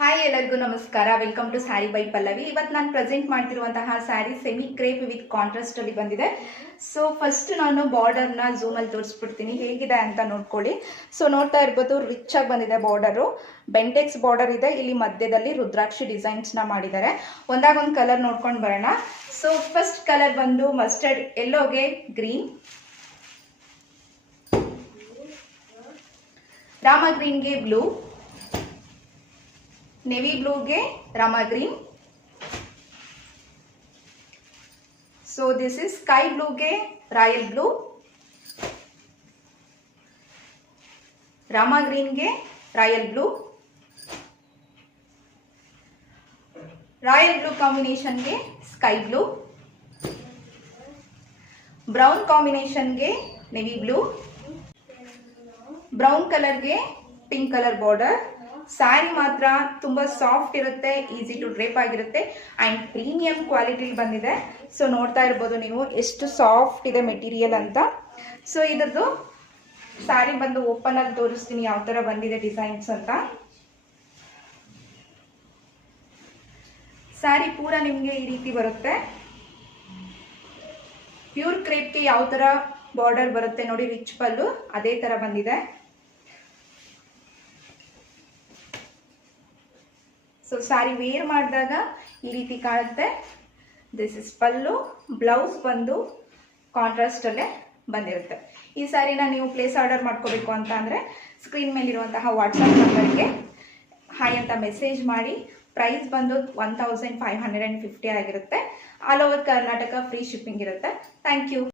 Hi ಎಲ್ಲರಿಗೂ ನಮಸ್ಕಾರ. Welcome to sari by Pallavi. ಇವತ್ತು ನಾನು ಪ್ರೆಸೆಂಟ್ ಮಾಡ್ತಿರುವಂತಹ sari semi crepe with contrast ಅಲ್ಲಿ ಬಂದಿದೆ. ಸೊ ಫಸ್ಟ್ ನಾನು ಬಾರ್ಡರ್ನ ಝೂಮ್ ಅಲ್ಲಿ ತೋರಿಸ್ಬಿಡ್ತೀನಿ ಹೇಗಿದೆ ಅಂತ ನೋಡ್ಕೊಳ್ಳಿ. ಸೊ ನೋಡ್ತಾ ಇರ್ಬೋದು, ರಿಚ್ ಆಗಿ ಬಂದಿದೆ ಬಾರ್ಡರು. ಬೆಂಟೆಕ್ಸ್ ಬಾರ್ಡರ್ ಇದೆ. ಇಲ್ಲಿ ಮಧ್ಯದಲ್ಲಿ ರುದ್ರಾಕ್ಷಿ ಡಿಸೈನ್ಸ್ ನ ಮಾಡಿದ್ದಾರೆ. ಒಂದಾಗೊಂದು ಕಲರ್ ನೋಡ್ಕೊಂಡು ಬರೋಣ. ಸೊ ಫಸ್ಟ್ ಕಲರ್ ಬಂದು ಮಸ್ಟರ್ಡ್ ಯೆಲ್ಲೋಗೆ ಗ್ರೀನ್, ರಾಮ ಗ್ರೀನ್ಗೆ ಬ್ಲೂ, नेवी ब्लू गे Rama green. So this is sky blue गे रॉयल ब्लू, रामा ग्रीन गे royal blue, royal blue combination गे स्काई ब्लू, ब्राउन कॉम्बिनेशन गे नेवी ब्लू, ब्राउन कलर गे पिंक कलर बॉर्डर. ಸ್ಯಾರಿ ಮಾತ್ರ ತುಂಬಾ ಸಾಫ್ಟ್ ಇರುತ್ತೆ, ಈಸಿ ಟು ಡ್ರೇಪ್ ಆಗಿರುತ್ತೆ ಅಂಡ್ ಪ್ರೀಮಿಯಂ ಕ್ವಾಲಿಟಿ ಬಂದಿದೆ. ಸೊ ನೋಡ್ತಾ ಇರ್ಬೋದು ನೀವು ಎಷ್ಟು ಸಾಫ್ಟ್ ಇದೆ ಮೆಟೀರಿಯಲ್ ಅಂತ. ಸೊ ಇದರದ್ದು ಸ್ಯಾರಿ ಬಂದು ಓಪನ್ ಆಗಿ ತೋರಿಸ್ತೀನಿ ಯಾವ ತರ ಬಂದಿದೆ ಡಿಸೈನ್ಸ್ ಅಂತ. ಸ್ಯಾರಿ ಪೂರ ನಿಮಗೆ ಈ ರೀತಿ ಬರುತ್ತೆ. ಪ್ಯೂರ್ ಕ್ರೇಪ್ಗೆ ಯಾವ ತರ ಬಾರ್ಡರ್ ಬರುತ್ತೆ ನೋಡಿ, ರಿಚ್ ಪಲ್ಲು ಅದೇ ತರ ಬಂದಿದೆ. ಸೊ ಸ್ಯಾರಿ ವೇರ್ ಮಾಡಿದಾಗ ಈ ರೀತಿ ಕಾಣುತ್ತೆ. This is pallu. ಬ್ಲೌಸ್ ಬಂದು ಕಾಂಟ್ರಾಸ್ಟ್ ಅಲ್ಲೇ ಬಂದಿರುತ್ತೆ. ಈ ಸ್ಯಾರಿನ ನೀವು ಪ್ಲೇಸ್ ಆರ್ಡರ್ ಮಾಡ್ಕೋಬೇಕು ಅಂತ ಅಂದರೆ ಸ್ಕ್ರೀನ್ ಮೇಲಿರುವಂತಹ ವಾಟ್ಸಪ್ ನಂಬರ್ಗೆ ಹಾಯ್ ಅಂತ ಮೆಸೇಜ್ ಮಾಡಿ. ಪ್ರೈಸ್ ಬಂದು 1550 ಆಗಿರುತ್ತೆ. All over Karnataka free shipping ಇರುತ್ತೆ. Thank you.